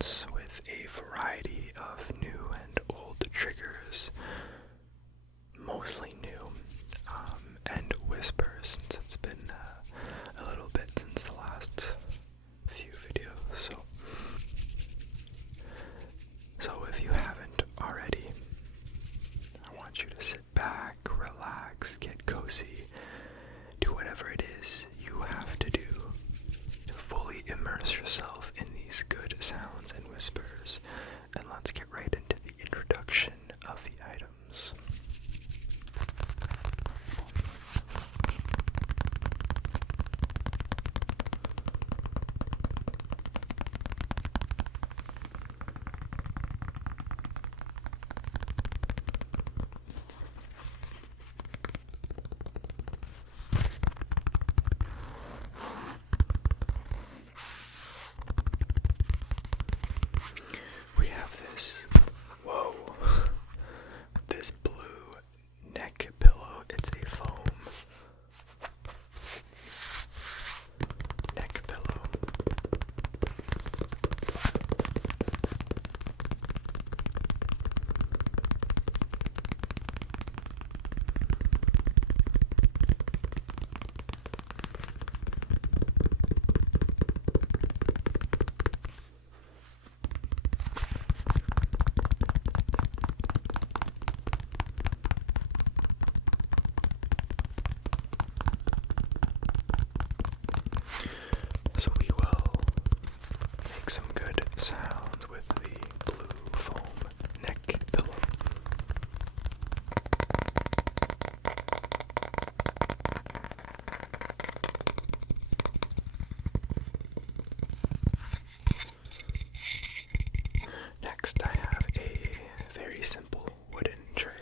sounds with a variety of new and old triggers, mostly new, and whispers, since it's been a little bit since the last few videos. So if you haven't already, I want you to sit back, relax, get cozy, do whatever it is you have to do to fully immerse yourself in these good sounds and whispers, and let's get right into the introduction of the items. We have this blue neck pillow. It's a foam neck pillow. So we will make some good sounds with the blue foam neck pillow. Next, I have a very simple wooden tray.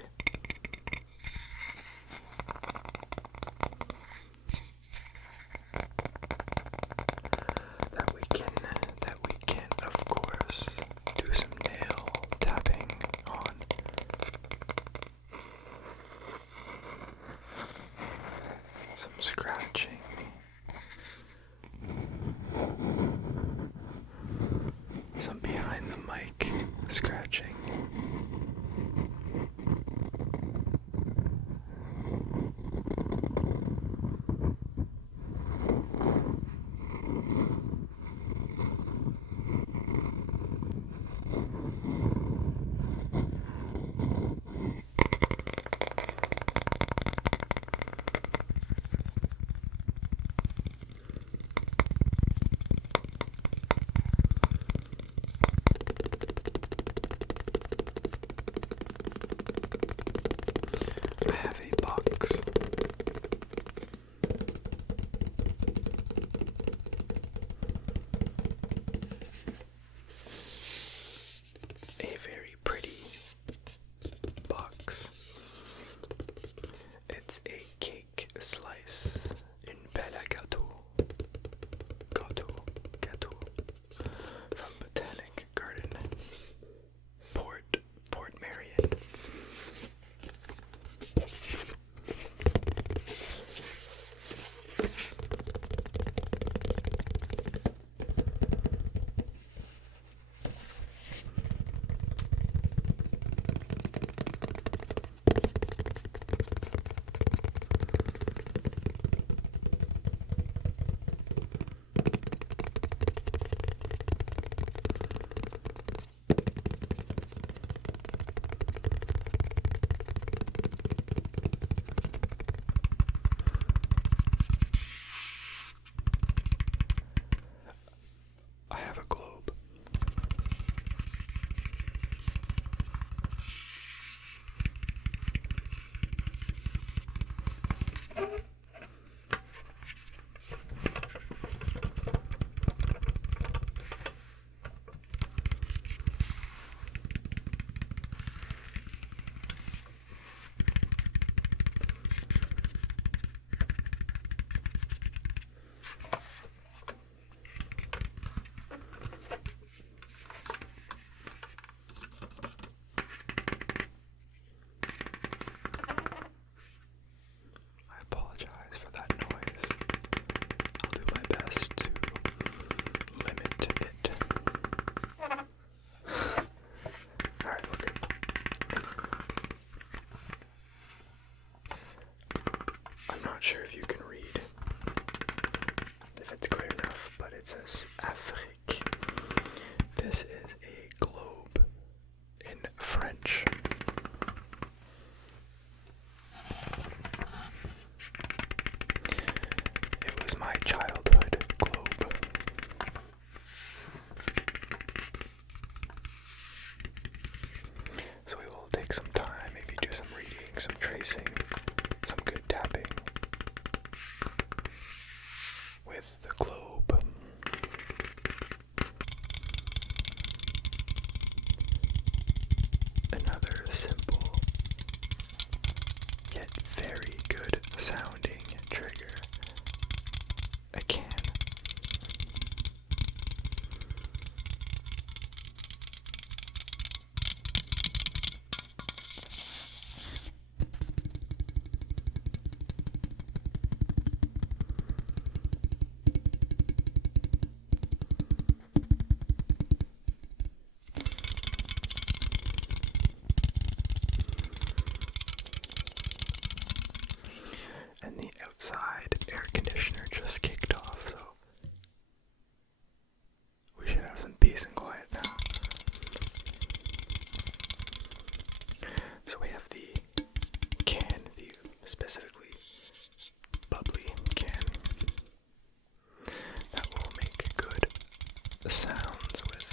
That we can of course do some nail tapping on. Some scratching. Some behind the mic scratching. sure if you can read, if it's clear enough, but it says Afrique. This is a globe in French. It was my childhood globe. So we will take some time, maybe do some reading, some tracing, some good tapping with the globe. Another simple yet very good sounding trigger. A can. And the outside air conditioner just kicked off, so we should have some peace and quiet now. So we have the can, the specifically bubbly can, that will make good sounds with.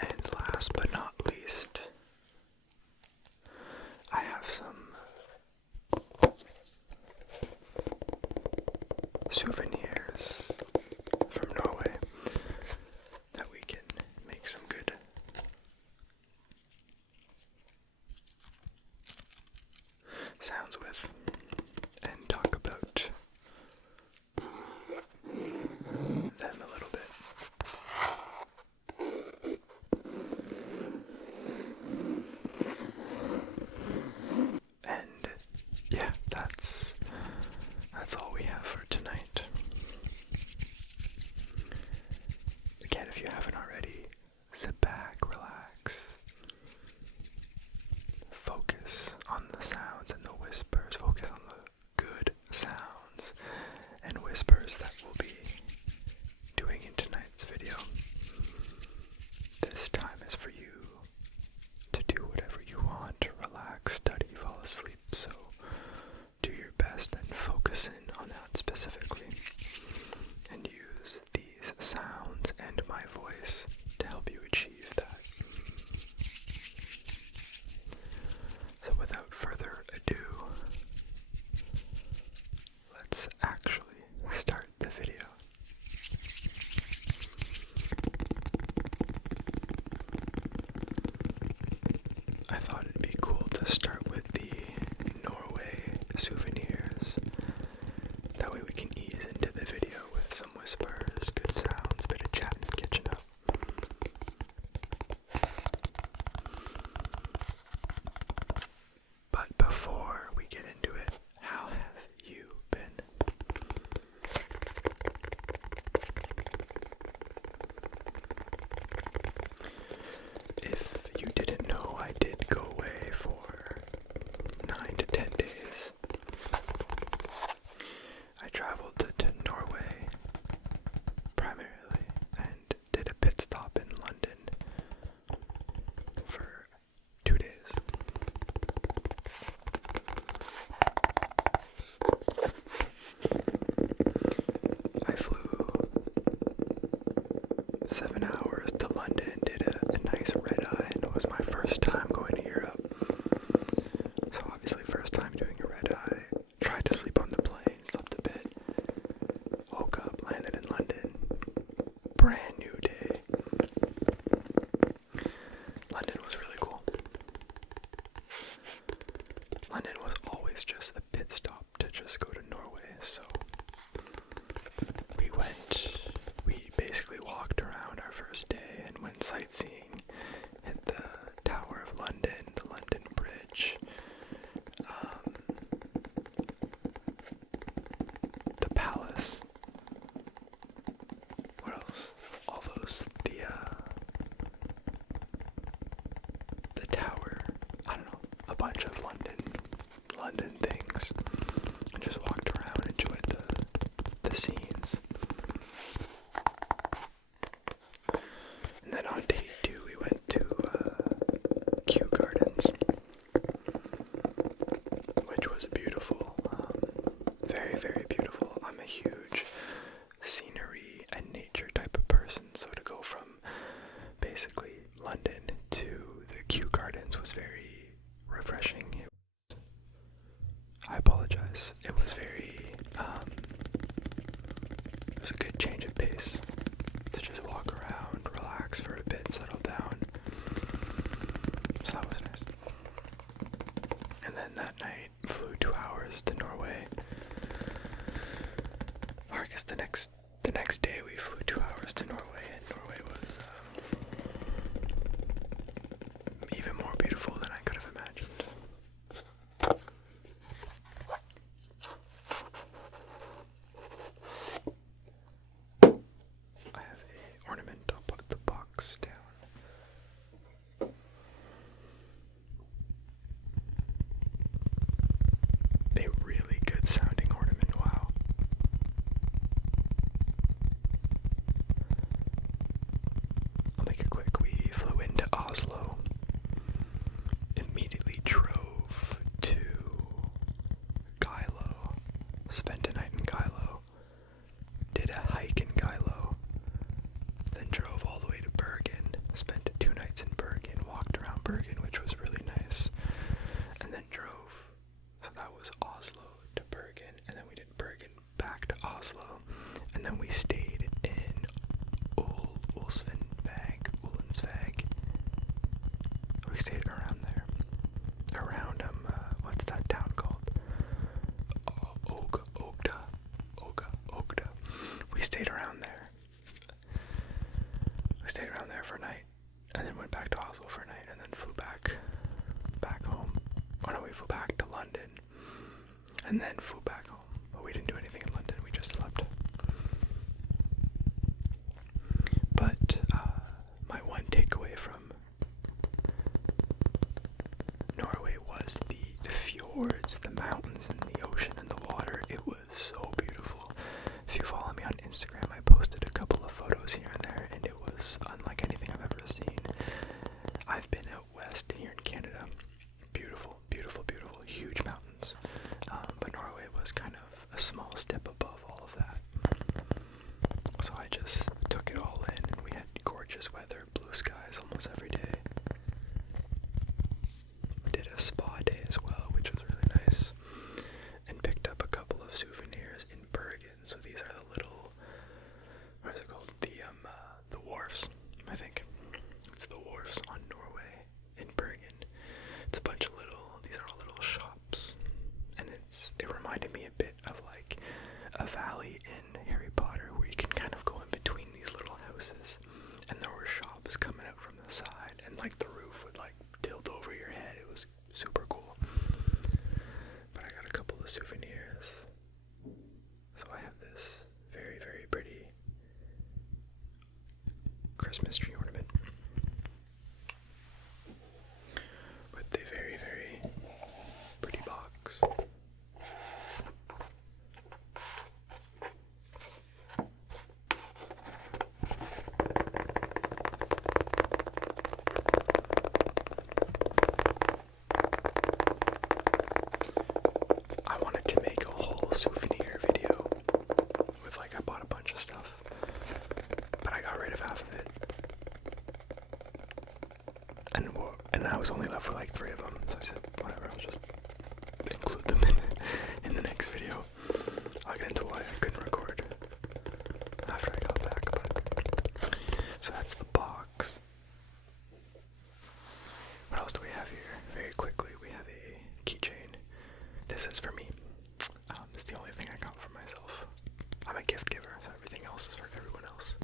And last but not least, I have some souvenirs from Norway that we can make some good sounds with and talk about them a little bit. And yeah, that's all we have for tonight. Again, if you haven't already, sit back, relax, focus on the sounds and the whispers, focus on the good sounds and whispers that we'll be doing in tonight's video. This time is for you to do whatever you want, relax, study, fall asleep, so do your best and focus in on that specifically, and use these sounds and my voice to help you achieve that. So without further ado, let's actually start the video. I thought it'd be cool to start with the Norway souvenirs. That way we can ease into the video with some whispers, good sounds, bit of chat and catching up. But before we get into it, how have you been? If you didn't know, I did go away for 9 to 10 days. I traveled to Norway primarily and did a pit stop in London for 2 days. I flew 7 hours to London, did a nice red eye, and it was my first time going to Europe. So obviously first time doing a red eye, tried to sleep on the plane, slept a bit, woke up, landed in London, brand new day. London was really cool. London was always just a pit stop to just go to Norway, so we basically walked around our first was a good change of pace to just walk around, relax for a bit, settle down. So that was nice. And then that night, flew 2 hours to Norway. Or I guess the next day we flew 2 hours to Norway, and Norway was even more beautiful than I could have imagined. I have an ornament. I'll put the box down. A really good sounding ornament, wow. I'll make it quick. We flew into Oslo, immediately drove to Geilo, spent a night in Geilo, did a hike in Geilo, then drove all the way to Bergen, spent 2 nights in Bergen, walked around Bergen, which was really nice, and then drove, so that was Oslo to Bergen, and then we did Bergen back to Oslo, and then we stayed in Ulsvensvag. We stayed around there. Around, what's that town called? Ogda. We stayed around there. We stayed around there for a night, and then went back to Oslo for a night, and then flew back home. Oh no, we flew back to London, and then flew back home. But we didn't do anything in London, we just slept. But my one takeaway from Norway was the fjords, the mountains, and the ocean and the water. It was so beautiful. If you follow me on Instagram, I posted a couple of photos here and there, and it was unlike anything I've ever seen. I've been out west here in Canada. Beautiful, beautiful, beautiful, huge mountains. But Norway was kind of a small step above all of that. So I just took it all in, and we had gorgeous weather, blue skies almost every day. Did a spa day as well, which was really nice, and picked up a couple of souvenirs in Bergen. So these are the little, what is it called? The wharfs, I think. It's the wharfs on Norway in Bergen. It's a bunch of these are all little shops, and it reminded me a bit of like a valley in Harry Potter where you can kind of go in between these little houses, and there were shops coming out from the side, and like the roof would like tilt over your head. It was super cool. But I got a couple of souvenirs. So I have this very, very pretty Christmas tree ornament with the very, very pretty box. I wanted to make a whole souvenir video with I bought a bunch of stuff, but I got rid of half of it. And I was only left with like 3 of them, so I said, whatever, I'll just include them in the next video. I'll get into why I couldn't record after I got back, but so that's the box. What else do we have here? Very quickly, we have a keychain. This is for me. This is the only thing I got for myself. I'm a gift giver, so everything else is for everyone else.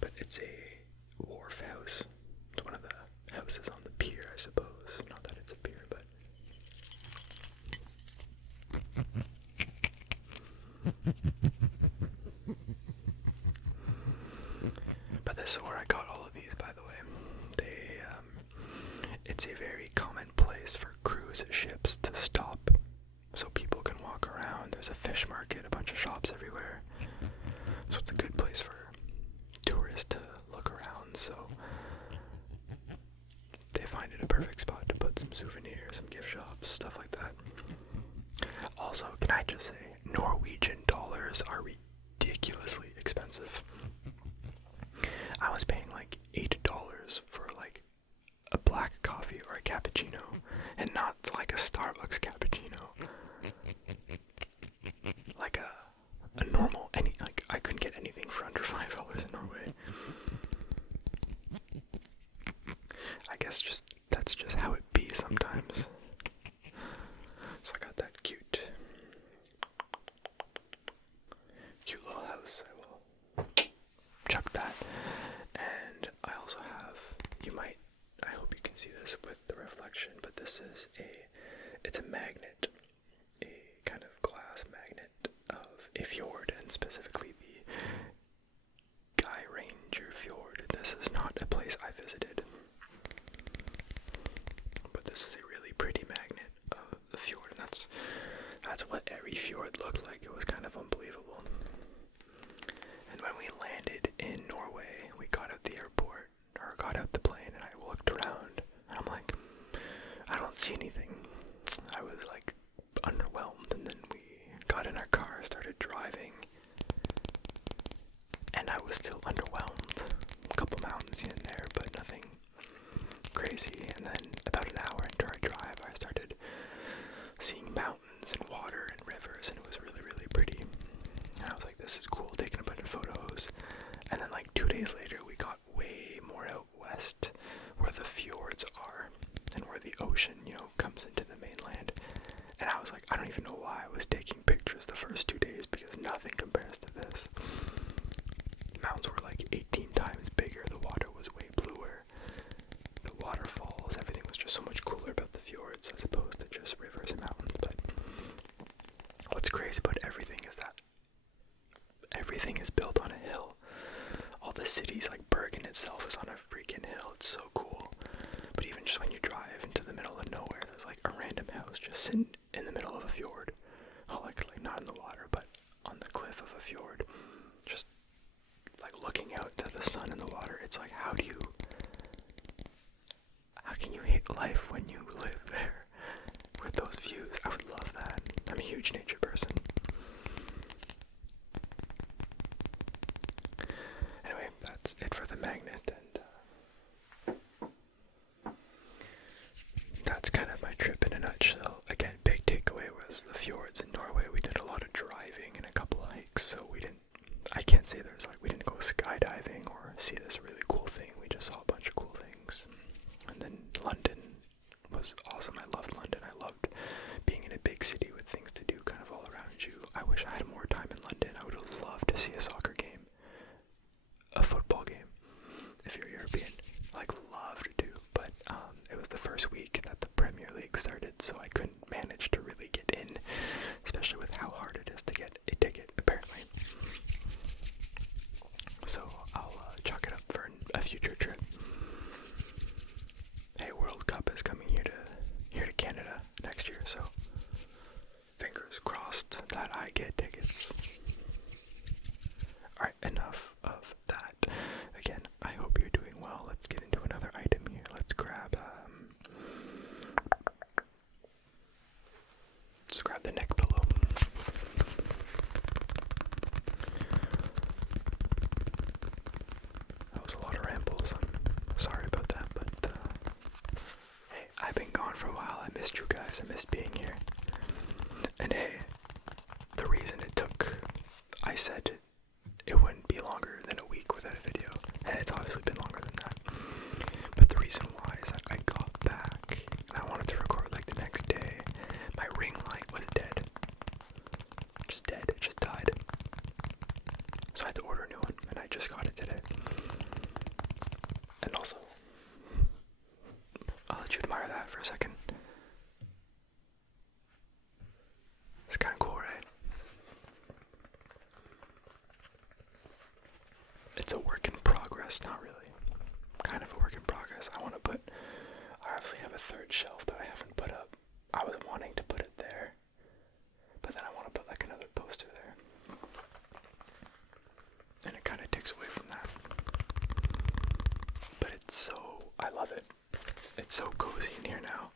But it's a wharf house. It's one of the houses on the pier, I suppose. Not that it's a pier, but this is where I got all of these, by the way. It's a very common place for cruise ships to stop, so people can walk around. There's a fish market, a bunch of shops everywhere. So it's a good place for tourists to look around, so they find it a perfect spot to put some souvenirs, some gift shops, stuff like that. Also, can I just say, Norwegian dollars are ridiculously expensive. I was paying like $8 for like a black coffee or a cappuccino, and not like a Starbucks cappuccino. Like a normal, I couldn't get was still underwhelmed. A couple mountains in there, but nothing crazy. And then about an hour into our drive, I started seeing mountains and water and rivers, and it was really, really pretty. And I was like, this is cool, taking a bunch of photos. And then like 2 days later, we got way more out west, where the fjords are, and where the ocean, comes into the mainland. And I was like, I don't even know why I was taking pictures the first 2 days, because nothing compares to this. Mountains were like 18 times bigger, the water was way bluer, the waterfalls, everything was just so much cooler about the fjords as opposed to just rivers and mountains. But what's crazy about everything is that everything is built on a hill. All the cities, like Bergen itself, is on a freaking hill. It's so cool. But even just when you drive into the middle of nowhere, there's like a random house just sitting in the middle of a fjord. Oh, like not in the water, but on the cliff of a fjord. Just like looking out to the sun and the water. It's like, how can you hate life when you live there with those views? I would love that. I'm a huge nature person. Anyway, that's it for the magnet, and that's kind of my trip in a nutshell. Again, big takeaway was the fjords in Norway. We did a lot of driving and a couple of hikes, so I can't say we didn't go skydiving or see this really cool thing. We just saw a bunch of cool things. And then London was awesome. I loved London. I loved being in a big city with things to do kind of all around you. I wish I had more time in London. I would have loved to see a soccer game, a football game, if you're European. Loved to. But it was the first week that the Premier League started, so I couldn't manage to really get in, especially with how hard it is to get a ticket, apparently. So I'll chalk it up for a future trip. Hey, World Cup is coming here to Canada next year, so fingers crossed that I get tickets. Alright, enough of that. Again, I hope you're doing well. Let's get into another item here. Let's grab the neck pillow. That was a lot of rambles. I'm sorry about that, but hey, I've been gone for a while. I missed you guys. I missed being here. And hey, the reason it took, I said it wouldn't be longer than a week without a video, and it's obviously been longer than that. But the reason why is that I got back and I wanted to record like the next day. My ring light was dead. Just dead. It just died. So I had to order a new one, and I just got it today. And also, I'll let you admire that for a second. It's kind of cool, right? It's a work in progress, not really. Kind of a work in progress. I obviously have a third shelf that I haven't put up. I was wanting to put it there, but then I want to put like another poster there. And it kind of takes away from that. But I love it. It's so cozy in here now.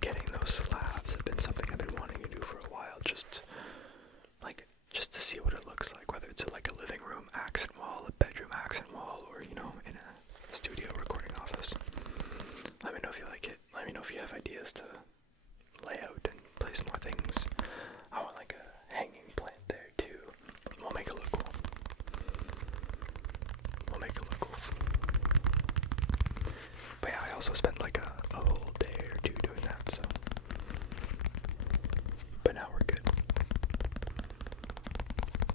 Getting those slabs have been something I've been wanting to do for a while, just to see what it looks like, whether it's like a living room accent wall, a bedroom accent wall, or in a studio recording office. Let me know if you like it. Let me know if you have ideas to lay out and place more things. I want like a hanging plant there too. We'll make it look cool. But yeah, I also spent like a whole day or two doing that, so. But now we're good.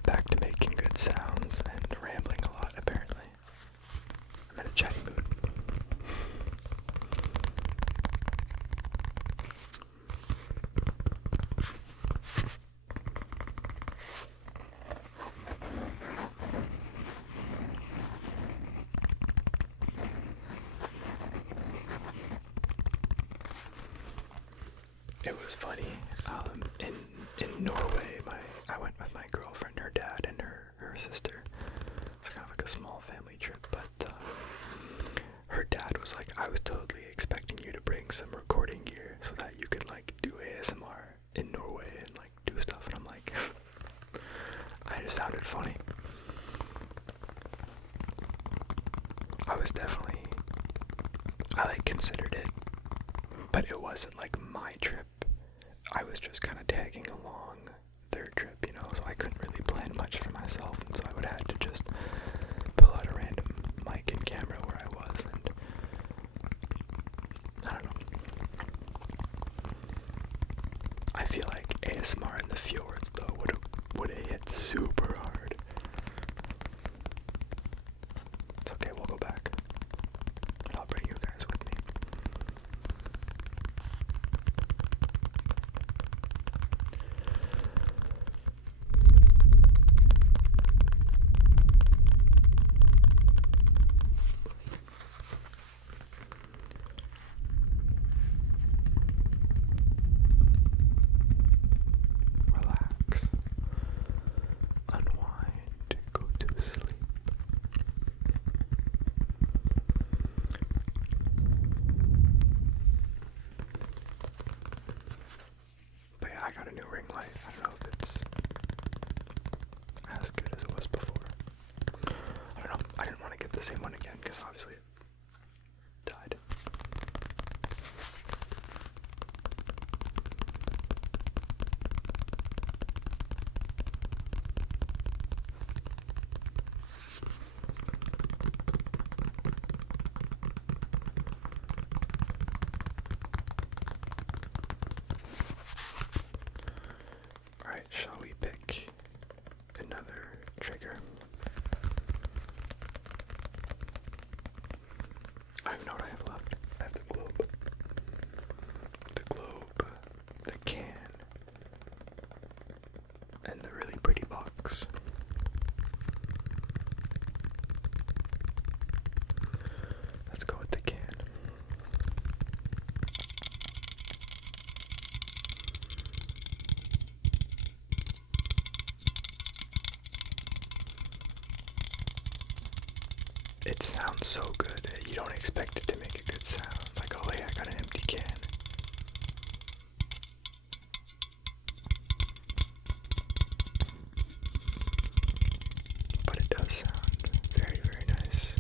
Back to making good sounds and rambling a lot, apparently. I'm in a chatty mood. It was funny, in Norway, I went with my girlfriend, her dad, and her sister. It's kind of like a small family trip, but her dad was like, I was totally expecting you to bring some recording gear so that you could like do ASMR in Norway and like do stuff, and I'm like, sounded funny. I considered it, but it wasn't like my trip. I was just kind of tagging along their trip, so I couldn't really plan much for myself, and so I would have to just pull out a random mic and camera where I was, and I don't know. I feel like ASMR in the fjords, though, would have hit super hard. It's okay, we'll go back. And I'll bring you guys with me. Relax. Unwind. Go to sleep. But yeah, I got a new ring light. I don't know if it's as good as it was before. I don't know. I didn't want to get the same one again because obviously it died. Alright, shall we pick another trigger? I don't know what I have left. I have the globe. The can, and the really pretty box. Let's go with the can. It sounds so good. You don't expect it to make a good sound. Like, oh hey, I got an empty can. But it does sound very, very nice.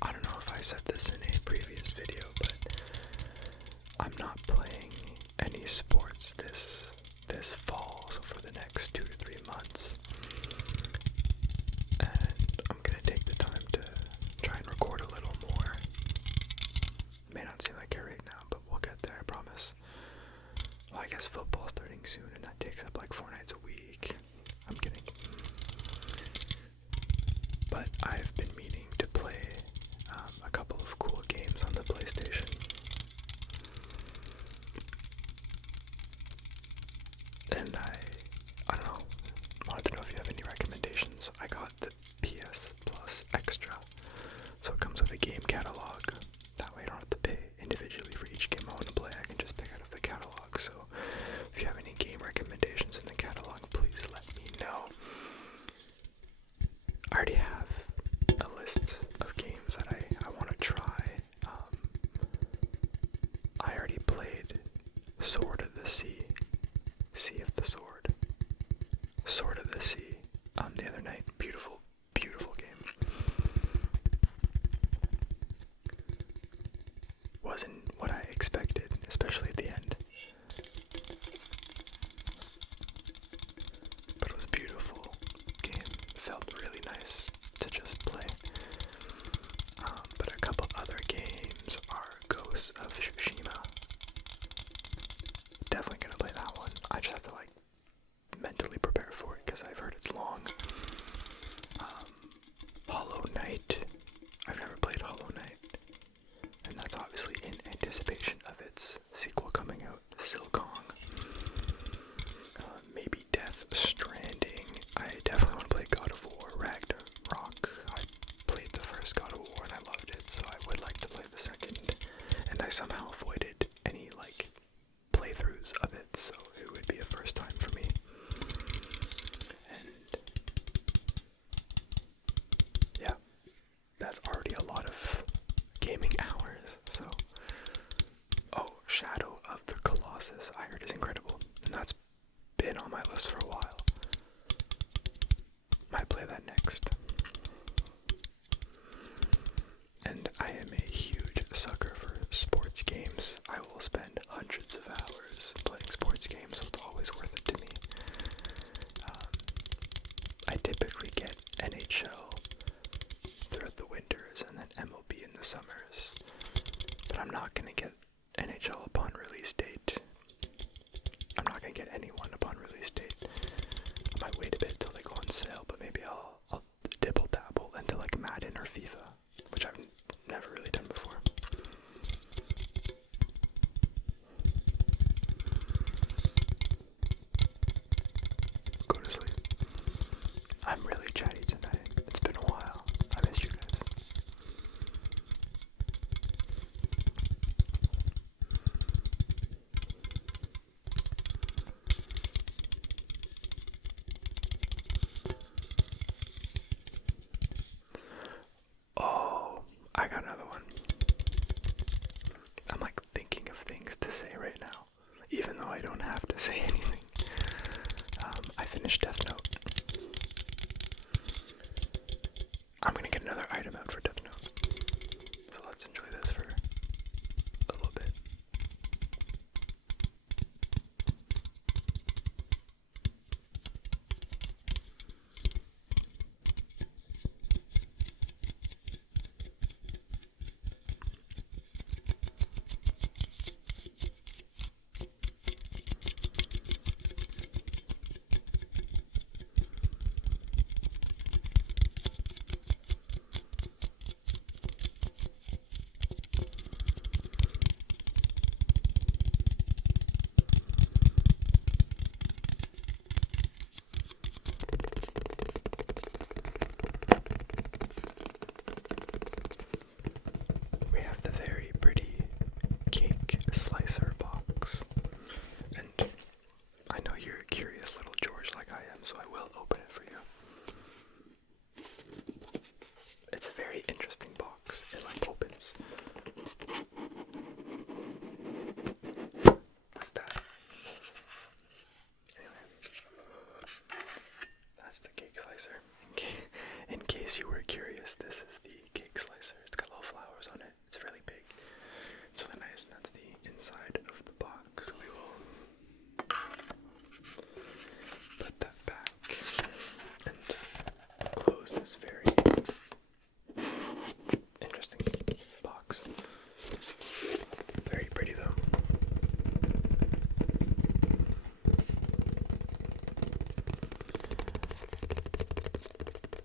I don't know if I said this in a previous video, but I'm not playing any sports this fall, so for the next 2 to 3 months. And I'm gonna take the time to try and record a little more. May not seem like it right now, but we'll get there, I promise. Well, I guess football's starting soon, and that takes up like 4 nights a week. I'm kidding. But I've been meaning to play a couple of cool games on the PlayStation. And I don't know, wanted to know if you have any recommendations. I got the PS Plus Extra, so it comes with a game catalog. That way I don't have to pay individually for each game I want to play. I can just pick out of the catalog. So if you have any game recommendations in the catalog, please let me know. I already have a list of games that I want to try. I already played Sword of the Sea, Sea of the Sword, Sword of the Sea, the other night. Beautiful, beautiful game. Wasn't what I expected, especially at the end. But it was a beautiful game. Felt really nice to just play. But a couple other games are Ghosts of Tsushima. Definitely gonna play that one. I just have to mentally prepare for it because I've heard it's long. NHL throughout the winters and then MLB in the summers. But I'm not going to get NHL upon release date. I'm not going to get anyone upon release date. I might wait a bit till they go on sale, but maybe I'll dibble dabble into like Madden or FIFA, which I've never really done before. Go to sleep. I'm really chatty tonight. It's been a while. I missed you guys. Oh, I got another one. I'm like thinking of things to say right now, even though I don't have to say anything. I finished Death Note. I'm gonna get another item out for Death Note. So let's enjoy this for a little bit. We have the very pretty cake slicer box. And I know you're a curious little George like I am, so I will open it for you. It's a very interesting box. It like opens like that. Anyway, that's the cake slicer. In case you were curious, this is the cake slicer. It's got little flowers on it. It's really big. It's really nice, and that's the inside of the box. We will put that back and close this very interesting box. Very pretty though.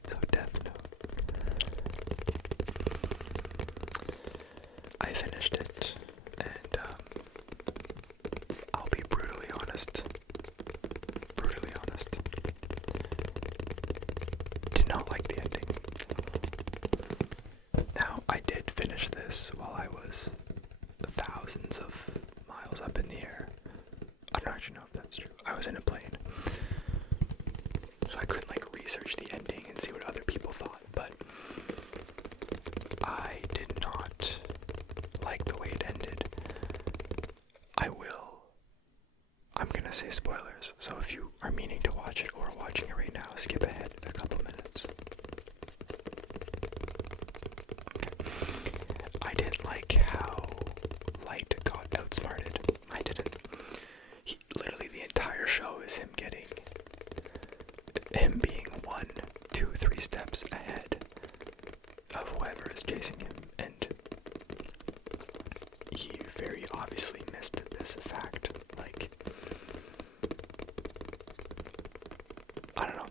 So Death Note. I finished it, and I'll be brutally honest. Did not like the ending. Now, I did finish this while I was thousands of miles up in the air. I don't actually know if that's true. I was in a plane, so I couldn't like research the ending and see what other people thought, but I did not like the way it ended. I'm gonna say spoilers, so if you are meaning to watch it or watching it right now, skip ahead a couple minutes. Okay. I didn't like how Light got outsmarted. I didn't. Literally the entire show is him being 1, 2, 3 steps ahead of whoever is chasing him, and he very obviously missed this fact. Like, I don't know.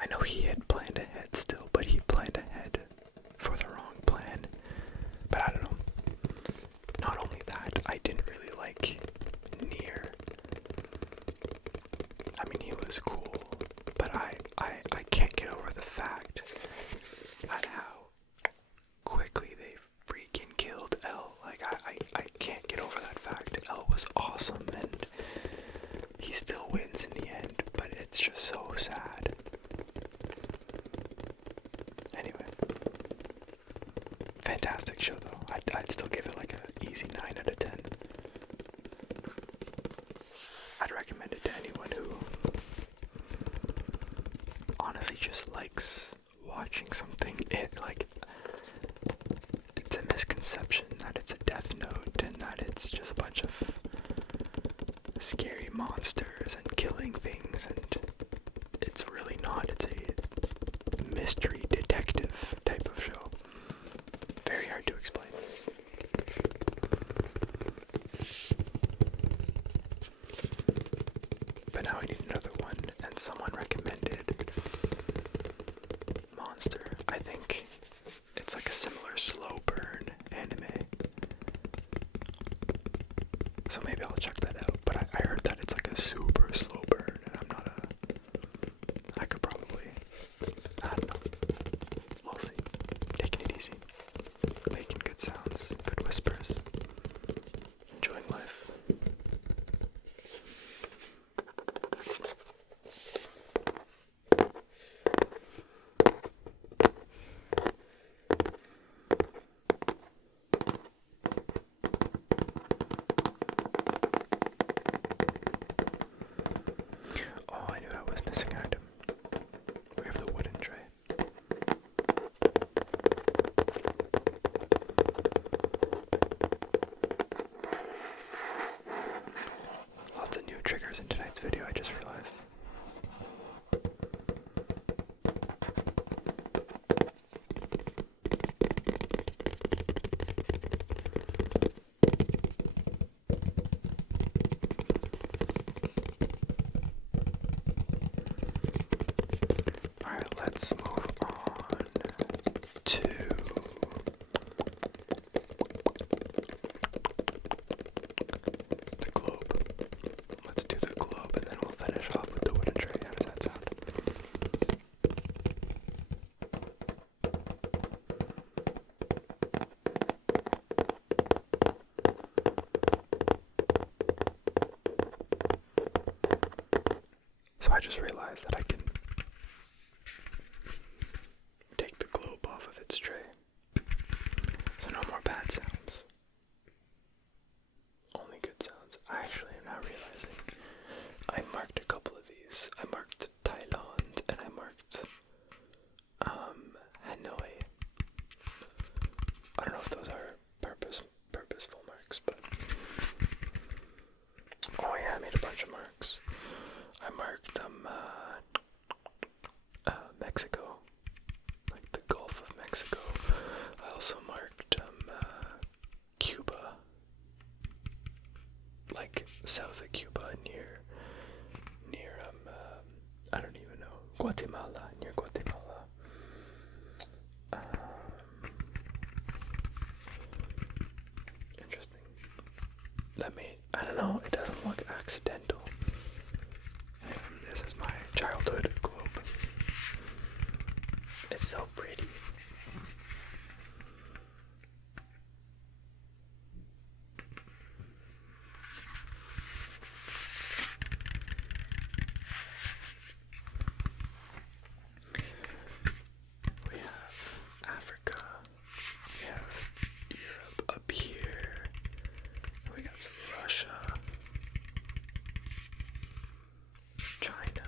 I know he had planned ahead still, but he planned ahead for the wrong plan. But I don't know. Not only that, I didn't really like Nier. I mean, he was cool, but I can't get over the fact at how quickly they freaking killed L. Like, I can't get over that fact. L was awesome, and he still wins in the end, but it's just so sad. Anyway, fantastic show though. I'd still give it like an easy 9 out of 10. I'd recommend it to anyone who honestly just likes watching something. It's a misconception that it's a Death Note and that it's just a bunch of scary monsters and killing things, and it's really not. and someone recommended Monster. I think it's like a similar slow burn anime. So maybe I'll check that out. But I heard that it's like a super slow burn, and I'm not I could probably, I don't know. We'll see. Taking it easy. Making good sounds, good whispers. Enjoying life. Oh, I knew I was missing an item. We have the wooden tray. Lots of new triggers in tonight's video, I just realized. Alright, let's move on to the globe. Let's do the globe and then we'll finish off with the wooden tray. How does that sound? So I just realized that I can take the globe off of its tray. So no more bad sounds. Only good sounds. I actually am now realizing I marked a couple of these. I marked Thailand and I marked Hanoi. I don't know if those are purposeful marks, but oh yeah, I made a bunch of marks. I marked Mexico, like the Gulf of Mexico. I also marked Cuba, like south of Cuba, near I don't even know, Guatemala, near Guatemala. Interesting. I don't know, it doesn't look accidental. This is my childhood globe. It's so pretty. We have Africa. We have Europe up here. We got some Russia. China.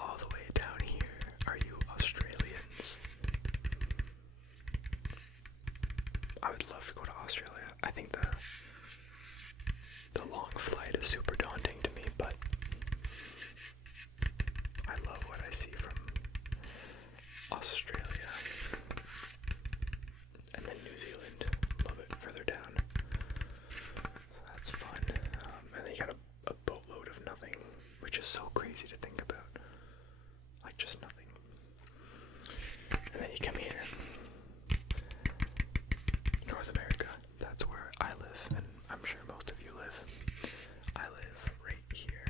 All the way down here. Are you Australians? I would love to go to Australia. I think the long flight is super daunting to me, but I love what I see from Australia. And then New Zealand. Love it further down. So that's fun. And then you got a boatload of nothing, which is so crazy to think about. Like just nothing. And then you come here. North America. That's where I live, and I'm sure most of you live. I live right here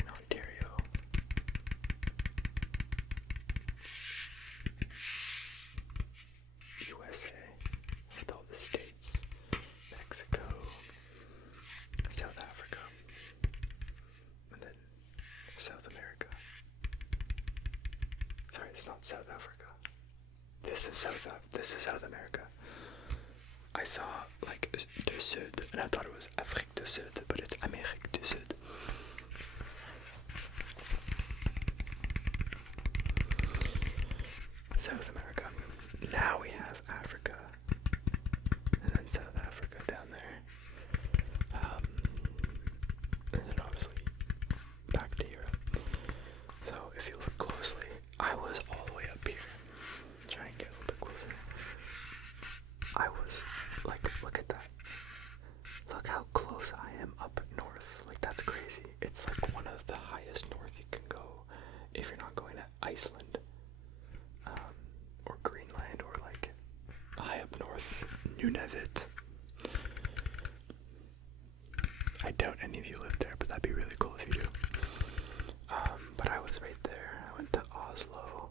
in Ontario. USA, with all the states. Mexico, South Africa, and then South America. Sorry, it's not South Africa. This is South America. I saw like du Sud, and I thought it was Afrique du Sud, but it's Amérique du Sud. South America. Now we have Africa, and then South Africa down there. And then obviously back to Europe. So if you look closely, I was all the way up here. Try and get a little bit closer. I was like, look at that. Look how close I am up north. Like that's crazy. It's like one of the highest north you can go if you're not going to Iceland, or Greenland, or like high up north, Nunavut. I doubt any of you live there, but that'd be really cool if you do. But I was right there. I went to Oslo,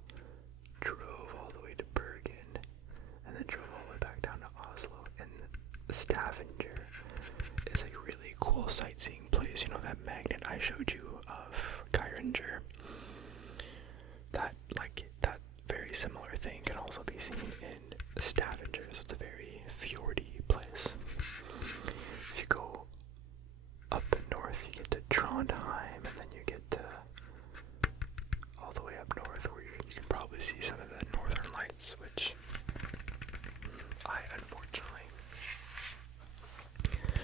drove all the way to Bergen, and then drove all the way back down to Oslo. And Stavanger is a really cool sightseeing place. You know that magnet I showed you of Geiranger? That very similar thing can also be seen in Stavanger. So it's a very fjordy place. If you go up north, you get to Trondheim, and then you get to all the way up north, where you can probably see some of the northern lights, which I unfortunately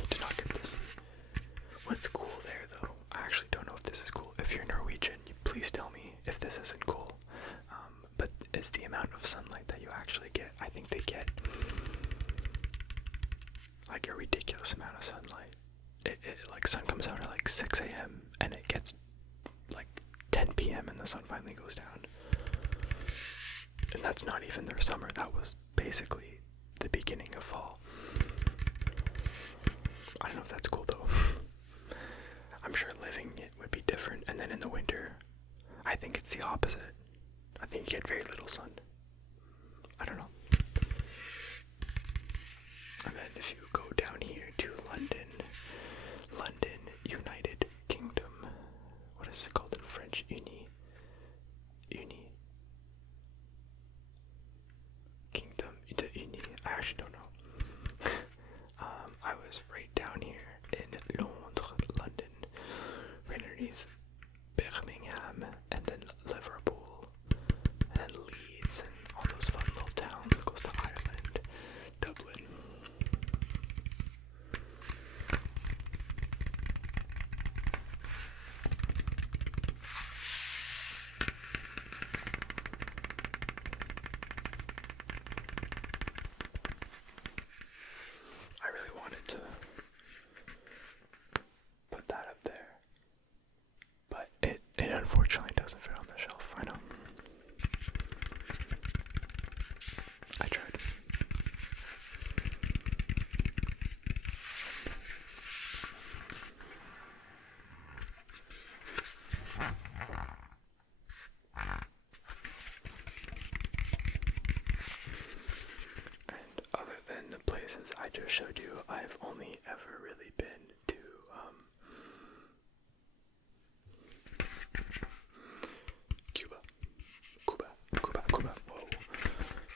did not get to see. What's cool there, though, I actually don't know if this is cool. If you're Norwegian, please tell me if this isn't cool. But it's the amount of sunlight that you actually get. I think they get like a ridiculous amount of sunlight. Like sun comes out at like 6 a.m. and it gets like 10 p.m. and the sun finally goes down. And that's not even their summer. That was basically the beginning of fall. I don't know if that's cool though. I'm sure living it would be different. And then in the winter, I think it's the opposite. I think you get very little sun. I don't know. And then if you go down here to London, United Kingdom. What is it called in French? Uni. Kingdom. Uni. I actually don't know. I was right down here in London, right underneath Birmingham, and then Liverpool, and Leeds, and all those fun little towns close to Ireland, Dublin. I really wanted to put that up there, but it unfortunately doesn't fit on the shelf. I know. I tried. And other than the places I just showed you, I've only ever really been to Cuba. Whoa.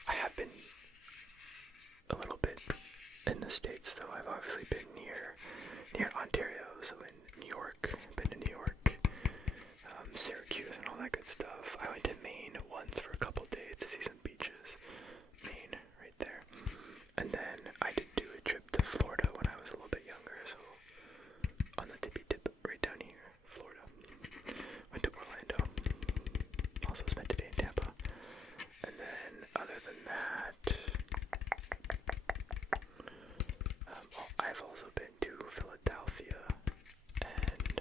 I have been a little bit in the States, though. I've obviously been near Ontario, so in New York. Been to New York, Syracuse, and all that good stuff. I went to Maine once for a couple days to see some beaches. Maine, right there. And then I did do a trip to Florida when I was a little bit younger, so on the tippy tip, right down here, Florida. Went to Orlando. Also spent a day in Tampa. And then, other than that, I've also been to Philadelphia and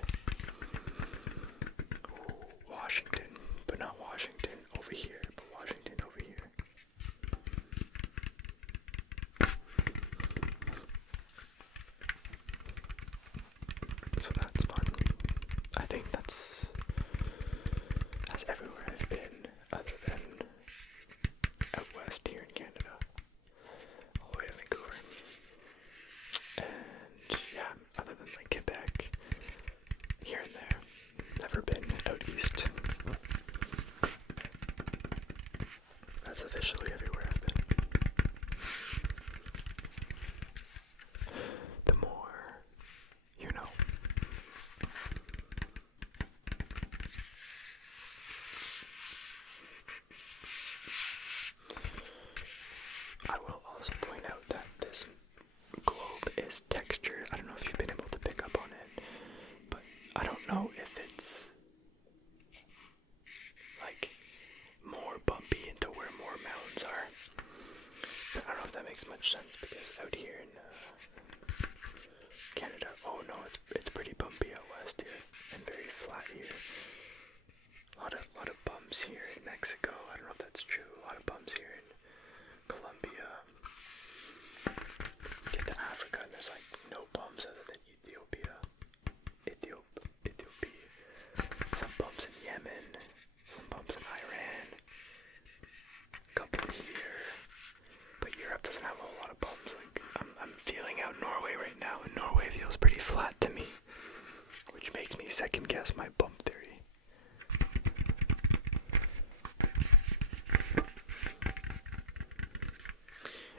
Washington, but not Washington over here, but Washington over here. So that's fun. I think that's everywhere I've been, other than out west here in Canada, all the way to Vancouver. And yeah, other than like Quebec, here and there, never been out east. That's officially everywhere I've been. The more you know. I will also point out that this globe is textured. I don't know if you've been able to pick up on it, but I don't know if it's like more bumpy into where more mountains are. But I don't know if that makes much sense, because out here in Canada, oh no, it's pretty bumpy out west here. second guess my bump theory.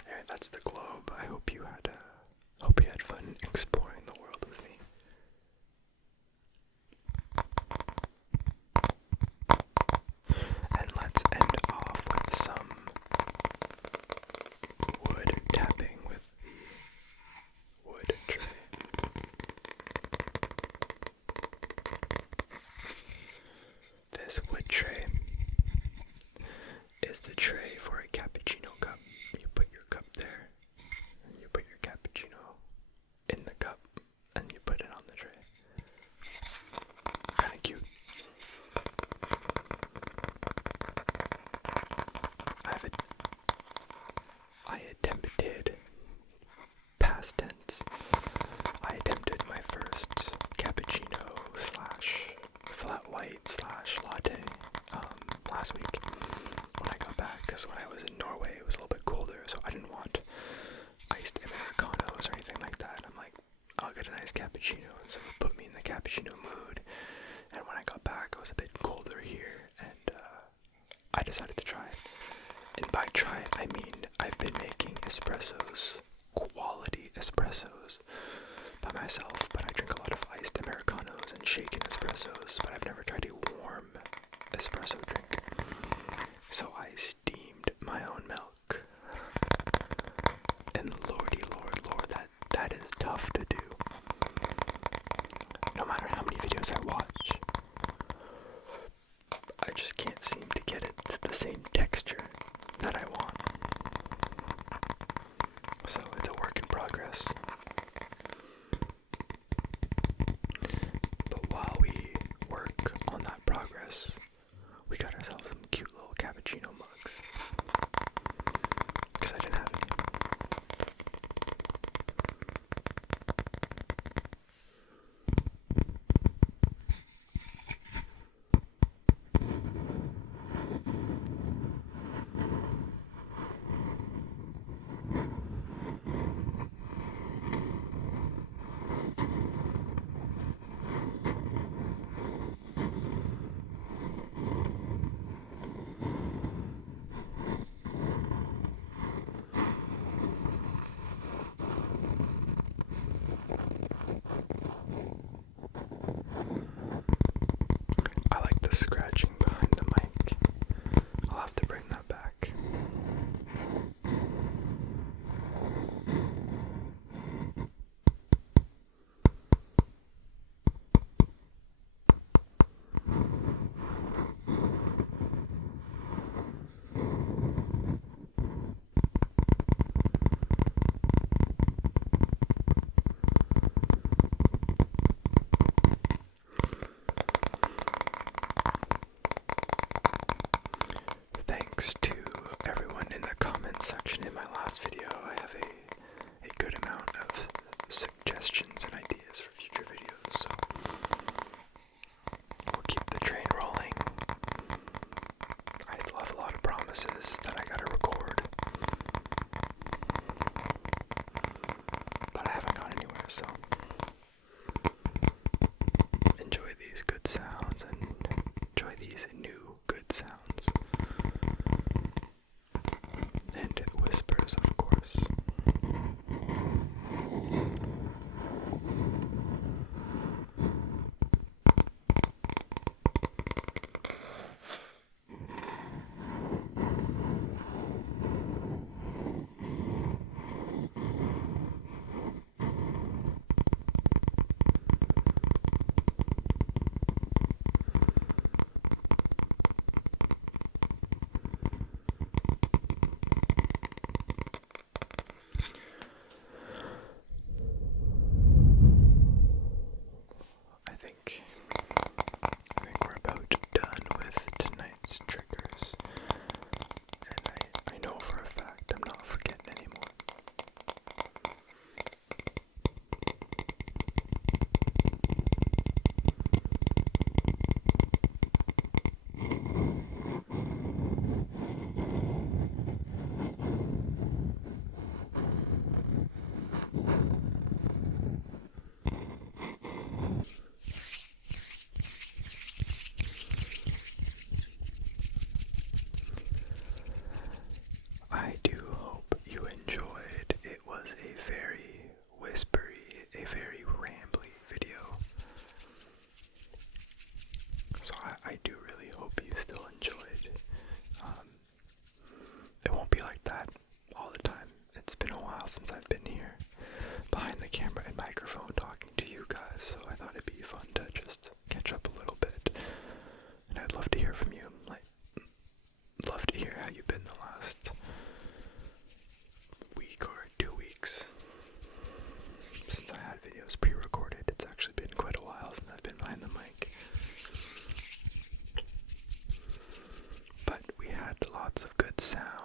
Anyway, that's the globe. I hope you had fun exploring the world with me. And let's end off with some wood tapping with the wood tray. This wood tray is the tray for a cappuccino cup. You put your cup there, and you put your cappuccino in the cup, and you put it on the tray. Kinda cute. I attempted, past tense, I attempted my first cappuccino slash flat white slash latte last week when I got back, because when I was in Norway it was a little bit colder, so I didn't want iced Americanos or anything like that. I'm like, I'll get a nice cappuccino, and so it put me in the cappuccino mood, and when I got back it was a bit colder here, and I decided to try it. And by try it, I mean I've been making espressos, quality espressos, by myself, but I drink a lot of iced Americanos and shaken espressos, but I've never tried a warm espresso drink. So I steamed my own milk. And lordy lord, that is tough to do. No matter how many videos I watch, I just can't seem to get it to the same texture that I want. So it's a work in progress. But while we work on that progress, we got ourselves some cute little cappuccino mugs. Because I didn't have any. I like the scratching behind the mic. I'll have to bring that back. Thanks to everyone in the comments section in my last video. I have a good amount of suggestions and ideas for future videos, so we'll keep the train rolling. I still have a lot of promises that I gotta record, but I haven't gone anywhere, so enjoy these good sounds and enjoy these new good sounds. And whispers, of course. I do really hope you still enjoyed. It won't be like that all the time. It's been a while since I've been here behind the camera and microphone talking to you guys, so I thought it'd be fun to just catch up a little bit. And I'd love to hear from you. Love to hear how you've been the last week or 2 weeks since I had videos pre-recorded. It's actually been quite a while since I've been behind the mic. But we had lots of good sound.